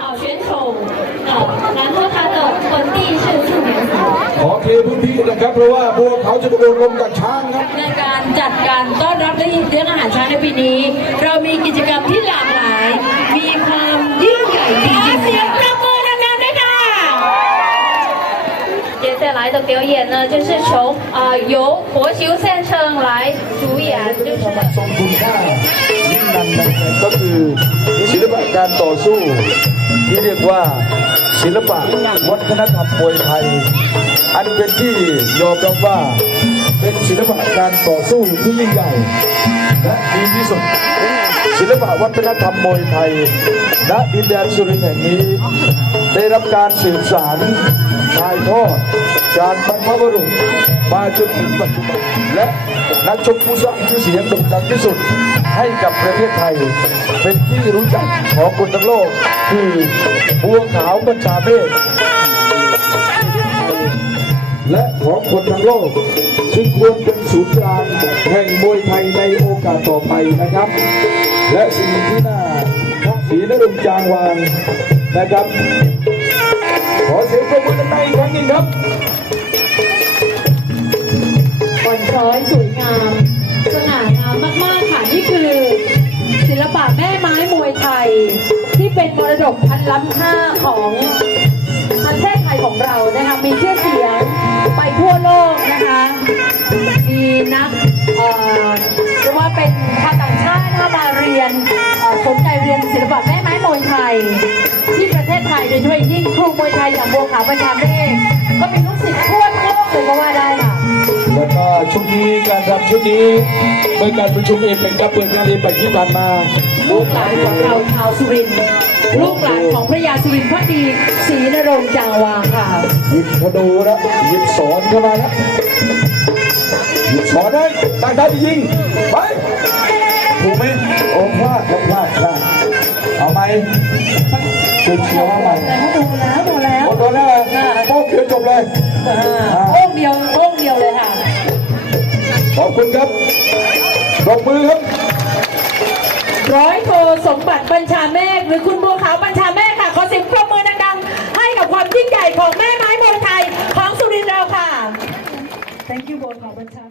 呃选手的，然后他的本地是四年级。 ขอเคลียร์พื้นที่นะครับ เพราะว่าบัวเขาจะกระโดดลงกับช้างครับ ในการจัดการต้อนรับและเลี้ยงอาหารช้างในปีนี้ เรามีกิจกรรมที่หลากหลาย มีความยิ่งใหญ่จริงๆเสียงประมือดังๆด้วยค่ะ 接下来的表演呢，就是从呃由国球先生来主演，就是 ทรงคุณค่ายิ่งนันนะครับก็คือศิลปะการต่อสู้ ที่เรียกว่าศิลปะวัฒนธรรมมวยไทย อันเป็นที่ยอมรับว่าเป็นศิลปะการต่อสู้ที่ยิ่งใหญ่และดีที่สุด ศิลปะวัฒนธรรมมวยไทยณดินแดนสุรินทร์แห่งนี้ ได้รับการสืบสานถ่ายทอดจากบรรพบุรุษมาจนถึงปัจจุบันและนักชกผู้สร้างชื่อเสียงโด่งดังที่สุดให้กับประเทศไทย เป็นที่รู้จักของคนทั้งโลก คือบัวขาวบัญชาเมฆและของคนทั้งโลกซึ่งควรเป็นศูนย์กลางแห่งมวยไทยในโอกาสต่อไปนะครับ และสิ่งที่น่าทักษีนรงค์จางวางนะครับ ขอเสียงปรบมือดังๆอีกครั้งหนึงครับ ที่เป็นมรดกพันล้ำค่าของประเทศไทยของเรานะคะมีชื่อเสียงไปทั่วโลกนะคะมีนักเอ่อเรียกว่าเป็นชาวต่างชาตินะคะมาเรียนเอ่อสนใจเรียนศิลปะแม่ไม้มวยไทย ที่ประเทศไทยโดยเฉพาะอย่างยิ่งครูมวยไทยอย่างบัวขาวประชาเมฆก็มีลูกศิษย์ทั่วโลกเลยก็ว่าได้ค่ะ แล้วก็ชุดนี้การรำชุดนี้เมื่อการประชุมเอเป็นกับเปิดงานเอเป็นที่ผ่านมา ลูกหลานของเราชาวสุรินทร์ ลูกหลานของพระยาสุรินทร์พักดีศรีนรงค์จางวางค่ะหยิบธนูแล้วหยิบสอนเข้ามาแล้วหยิบสอนได้ตั้งท่าจะยิงไปถูกไหมโอ้พลาดครับพลาดพลาดเอาไหมจุดเชียวเอาไหมแล้วดูแล้วดูแล้วหมดตัวแล้วโป๊กเดียวจบเลยอ่าโอ้งเดียวโอ้งเดียวเลยค่ะขอบคุณครับปรบมือครับ ร้อยโทสมบัติบัญชาเมฆหรือคุณบัวขาวบัญชาเมฆค่ะ ขอเสียงปรบมือดังๆ ให้กับความยิ่งใหญ่ของแม่ไม้มวยไทยของสุรินทร์เราค่ะ Thank you บัวขาวบัญชา